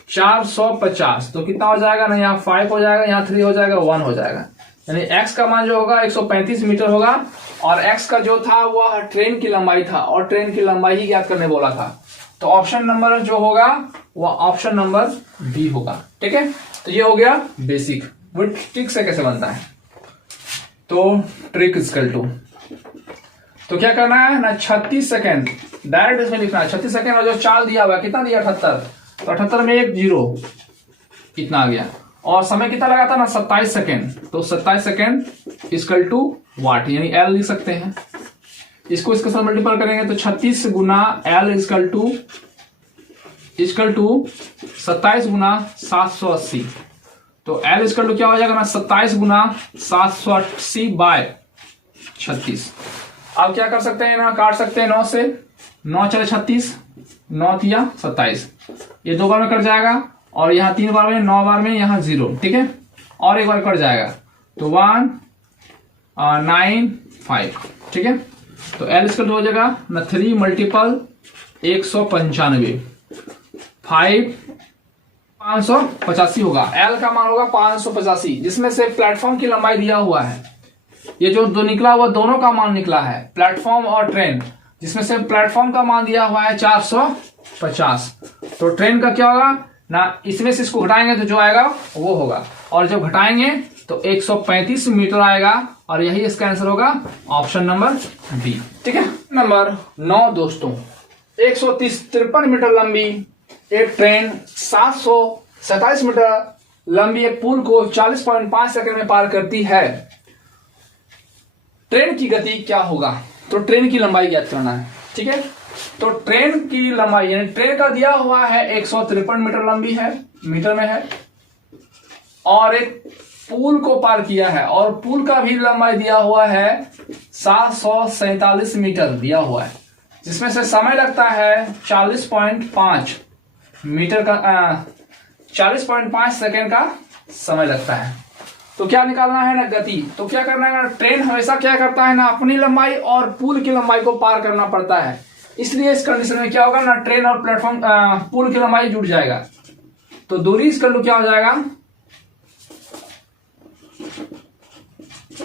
450। तो कितना हो जाएगा ना, यहाँ 5 हो जाएगा, यहाँ 3 हो जाएगा, 1 हो जाएगा। यानी x का मान जो होगा 135 मीटर होगा। और x का जो था वह ट्रेन की लंबाई था, और ट्रेन की लंबाई ही ज्ञात करने बोला था। तो ऑप्शन नंबर जो होगा वह ऑप्शन नंबर डी होगा। ठीक है, तो ये हो गया बेसिक। वो ट्रिक से कैसे बनता है, तो ट्रिक इक्वल टू, तो क्या करना है ना 36 सेकेंड डायरेक्ट इसमें लिखना है 36 सेकेंड। और जो चाल दिया हुआ कितना दिया 78, तो 78 में एक जीरो इतना आ गया। और समय कितना लगा था ना 27 सेकेंड, तो 27 सेकेंड इक्वल टू वाट, यानी एल लिख सकते हैं। इसको इसके साथ मल्टीपल करेंगे तो 36 गुना एल इक्वल टू 27 गुना 780। तो एल इक्वल टू क्या हो जाएगा ना 27 गुना 780 बाय 36। अब क्या कर सकते हैं ना, काट सकते हैं 9 से, 9 चले 36, 9 तिया 27, ये 2 बार में कट जाएगा। और यहाँ 3 बार में, 9 बार में, यहाँ 0। ठीक है, और एक बार कट जाएगा तो 195। ठीक है, तो एल इक्वल टू हो जाएगा ना 3 मल्टीपल 195, 585 होगा। एल का मान होगा 585, जिसमें से प्लेटफॉर्म की लंबाई दिया हुआ है। ये जो दो निकला हुआ दोनों का मान निकला है, प्लेटफॉर्म और ट्रेन, जिसमें से प्लेटफॉर्म का मान दिया हुआ है 450। तो ट्रेन का क्या होगा ना, इसमें से इसको घटाएंगे तो जो आएगा वो होगा, और जब घटाएंगे तो 135 मीटर आएगा। और यही इसका आंसर होगा ऑप्शन नंबर बी। ठीक है, नंबर 9 दोस्तों, 153 मीटर लंबी एक ट्रेन 747 मीटर लंबी एक पुल को 40.5 सेकंड में पार करती है। ट्रेन की गति क्या होगा, तो ट्रेन की लंबाई ज्ञात करना है। ठीक है, तो ट्रेन की लंबाई, यानी ट्रेन का दिया हुआ है 153 मीटर लंबी है, मीटर में है, और एक पुल को पार किया है, और पुल का भी लंबाई दिया हुआ है 747 मीटर दिया हुआ है, जिसमें से समय लगता है 40.5 मीटर का 40.5 सेकेंड का समय लगता है। तो क्या निकालना है ना गति, तो क्या करना है ना, ट्रेन हमेशा क्या करता है ना, अपनी लंबाई और पुल की लंबाई को पार करना पड़ता है। इसलिए इस कंडीशन में क्या होगा ना, ट्रेन और प्लेटफॉर्म पुल की लंबाई जुड़ जाएगा। तो दूरी इसका क्या हो जाएगा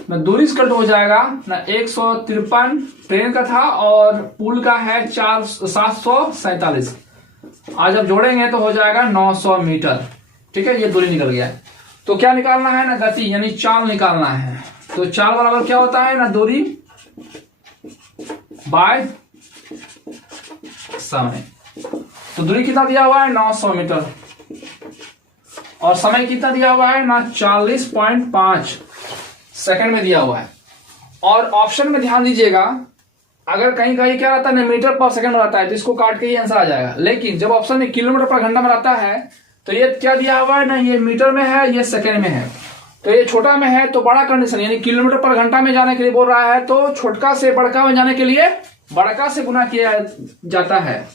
ना, दूरी इसका हो जाएगा ना 153 ट्रेन का था, और पुल का है 747। आज जब जोड़ेंगे तो हो जाएगा 900 मीटर। ठीक है, ये दूरी निकल गया है। तो क्या निकालना है ना गति, यानी चाल निकालना है। तो चाल बराबर क्या होता है ना, दूरी बाय समय। तो दूरी कितना दिया हुआ है 900 मीटर, और समय कितना दिया हुआ है ना 40.5 सेकंड में दिया हुआ है। और ऑप्शन में ध्यान दीजिएगा, अगर कहीं कहीं क्या रहता है ना मीटर पर सेकंड रहता है तो इसको काट के ही आंसर आ जाएगा। लेकिन जब ऑप्शन में किलोमीटर पर घंटा में रहता है तो ये क्या दिया हुआ है ना, ये मीटर में है, ये सेकंड में है। तो ये छोटा में है तो बड़ा कंडीशन, यानी किलोमीटर पर घंटा में जाने के लिए बोल रहा है, तो छोटका से बड़का में जाने के लिए बड़का से गुना किया जाता है।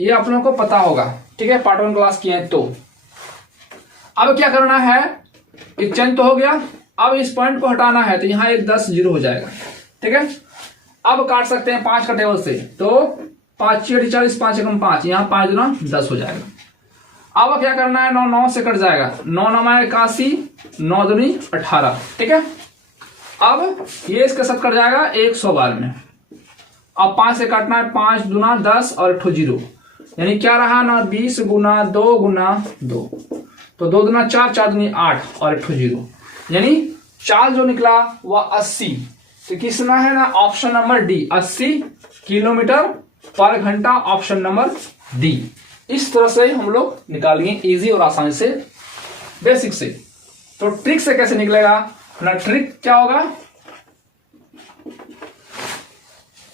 ये आप लोगों को पता होगा। ठीक है, पार्ट 1 क्लास किए हैं। तो अब क्या करना है, एक चेंज तो हो गया, अब इस पॉइंट को हटाना है, तो यहाँ एक 10 जीरो हो जाएगा। ठीक है, अब काट सकते हैं 5 का टेबल से, तो 5 40, 5 एकम 5, यहाँ 5 गुना 10 हो जाएगा। अब क्या करना है, 9 9 से कट जाएगा, 9 9 81, 9 दूनी 18। ठीक है, अब ये इसके साथ कट जाएगा 100 बार में। अब 5 से काटना है, 5 दूना 10 और 8 जीरो, यानी क्या रहा ना 20 गुना 2 गुना 2, तो 2 दूना 4, 4 दूनी 8 और 8 जीरो, यानी चाल जो निकला वह 80। तो किसना है ना, ऑप्शन नंबर डी, 80 किलोमीटर पर घंटा, ऑप्शन नंबर डी। इस तरह से हम लोग निकालेंगे इजी और आसानी से, बेसिक से। तो ट्रिक से कैसे निकलेगा ना, ट्रिक क्या होगा,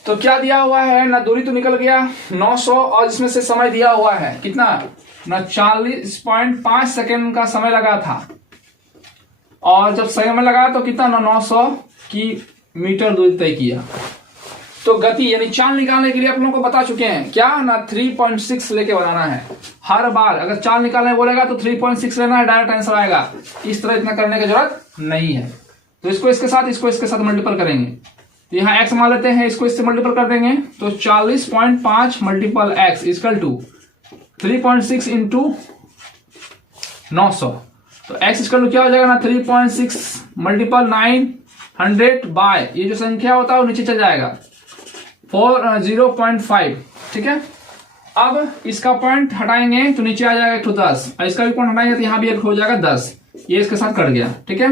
तो क्या दिया हुआ है ना, दूरी तो निकल गया 900, और इसमें से समय दिया हुआ है कितना ना 40.5 सेकेंड का समय लगा था, और जब समय लगा तो कितना ना 900 की मीटर दूरी तय किया। तो गति यानी चाल निकालने के लिए आप लोगों को बता चुके हैं क्या ना, 3.6 लेके बनाना है। हर बार अगर 4 निकालने बोलेगा तो 3.6 लेना है, डायरेक्ट आंसर आएगा। इस तरह इतना करने की जरूरत नहीं है। तो इसको इसके साथ मल्टीपल करेंगे, तो यहाँ x मान लेते हैं, इसको इससे मल्टीपल कर देंगे तो 40.5 multiple x equal to 3.6 into 900। तो x इक्वल टू क्या हो जाएगा ना 3.6 मल्टीपल 900 बाय ये जो संख्या होता है वो नीचे चल जाएगा 0.5। ठीक है, अब इसका पॉइंट हटाएंगे तो नीचे आ जाएगा 110, और इसका भी पॉइंट हटाएंगे तो यहाँ भी एक हो जाएगा 10। ये इसके साथ कट गया। ठीक है,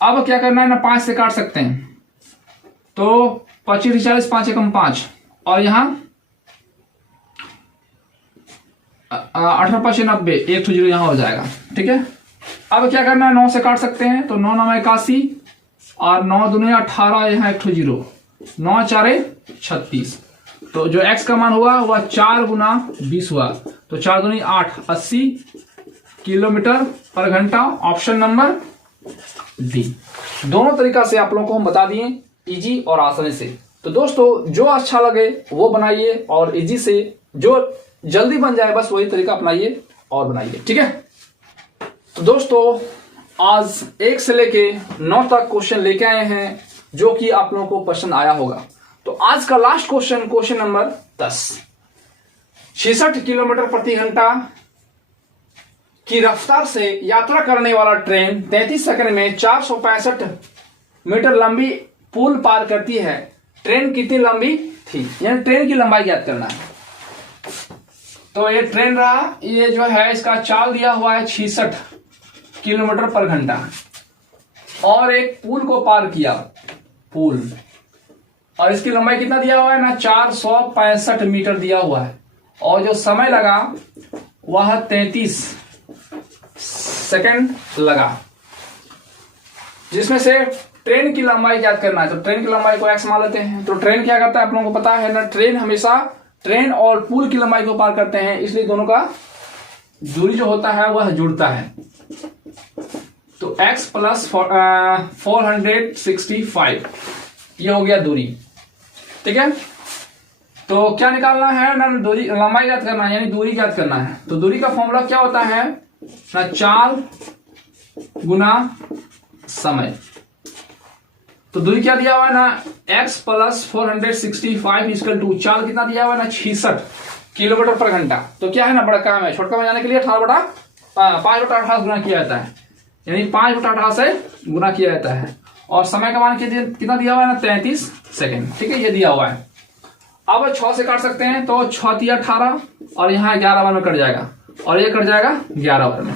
अब क्या करना है ना 5 से काट सकते हैं, तो 25 40 5 एकम 5, और यहाँ 18 5 90 1 0 यहाँ हो जाएगा। ठीक है, अब क्या करना है 9 से काट सकते हैं, तो 9 9 81 और 9 दूनी 18, यहाँ 1 0 9 4 36। तो जो x का मान हुआ वह 4 गुना 20 हुआ, तो 4 दूनी 8 80 किलोमीटर पर घंटा। Option number D. दोनों तरीका से आप लोगों को हम बता दिए, इजी और आसानी से। तो दोस्तों जो अच्छा लगे वो बनाइए, और इजी से जो जल्दी बन जाए बस वही तरीका अपनाइए और बनाइए। ठीक है, तो दोस्तों आज 1 से लेके 9 तक क्वेश्चन लेके आए हैं जो कि आप लोगों को पसंद आया होगा। तो आज का लास्ट क्वेश्चन नंबर 10। 66 किलोमीटर प्रति घंटा की रफ्तार से यात्रा करने वाला ट्रेन 33 सेकंड में 465 मीटर लंबी पुल पार करती है। ट्रेन कितनी लंबी थी, यानी ट्रेन की लंबाई ज्ञात करना है। तो ये ट्रेन रहा, ये जो है इसका चाल दिया हुआ है 66 किलोमीटर पर घंटा, और एक पुल को पार किया, पुल, और इसकी लंबाई कितना दिया हुआ है ना 465 मीटर दिया हुआ है, और जो समय लगा वह 33 सेकंड लगा, जिसमें से ट्रेन की लंबाई ज्ञात करना है। तो ट्रेन की लंबाई को x मान लेते हैं। तो ट्रेन क्या करता है आप लोगों को पता है ना, ट्रेन हमेशा ट्रेन और पुल की लंबाई को पार करते हैं, इसलिए दोनों का दूरी जो होता है वह जुड़ता है। तो x प्लस 465 ये हो गया दूरी। ठीक है, तो क्या निकालना है ना, दूरी लंबाई ज्ञात करना है, यानी दूरी ज्ञात करना है। तो दूरी का फॉर्मूला क्या होता है ना 4 गुना समय। तो दूरी क्या दिया हुआ है ना x प्लस 465 इक्वल टू चाल कितना दिया हुआ है ना 66 किलोमीटर पर घंटा। तो क्या है ना बड़ा काम है, छोटा में जाने के लिए 5/18 गुना किया जाता है, यानी 5/18 से गुना किया जाता है। और समय का मान कितना दिया हुआ है ना 33 सेकंड। ठीक है, ये दिया हुआ है। अब 6 से काट सकते हैं, तो 6 3 18, और यहाँ 11 बार में कट जाएगा, और ये कट जाएगा 11 बार में।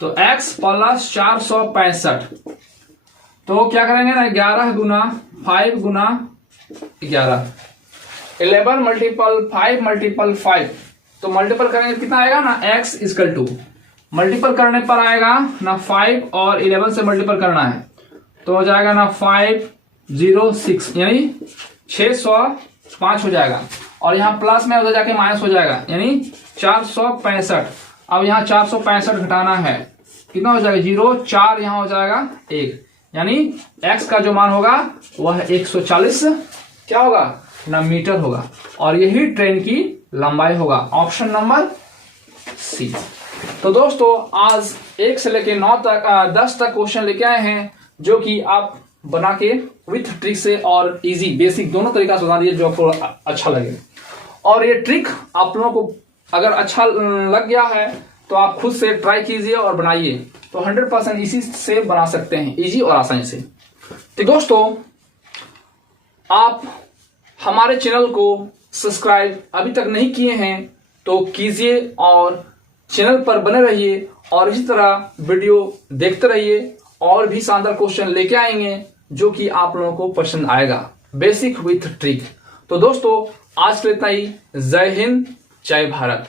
तो x प्लस 465, तो क्या करेंगे ना 11 गुना 5 गुना 11, 11 मल्टीपल 5 मल्टीपल 5। तो मल्टीपल करेंगे कितना आएगा ना x इक्वल टू, मल्टीपल करने पर आएगा ना 5 और 11 से मल्टीपल करना है, तो हो जाएगा ना 506, यानी 605 हो जाएगा, और यहाँ प्लस में उधर जाके माइनस हो जाएगा, यानी 465। अब यहाँ 465 घटाना है, कितना हो जाएगा 0 4 यहाँ हो जाएगा 1, यानी x का जो मान होगा वह 140 क्या होगा ना मीटर होगा, और यही ट्रेन की लंबाई होगा। Option number C. तो दोस्तों आज 1 से लेके 9 तक 10 तक क्वेश्चन लेके आए हैं, जो कि आप बना के विथ ट्रिक से और इजी बेसिक दोनों तरीका से बना दिए जो आपको अच्छा लगे। और ये ट्रिक आप लोगों को अगर अच्छा लग गया है तो आप खुद से ट्राई कीजिए और बनाइए, तो 100% इसी से बना सकते हैं, इजी और आसानी से। तो दोस्तों आप हमारे चैनल को सब्सक्राइब अभी तक नहीं किए हैं तो कीजिए, और चैनल पर बने रहिए, और इसी तरह वीडियो देखते रहिए, और भी शानदार क्वेश्चन लेके आएंगे जो कि आप लोगों को पसंद आएगा, बेसिक विथ ट्रिक। तो दोस्तों आज के लिए इतना ही। जय हिंद, जय भारत।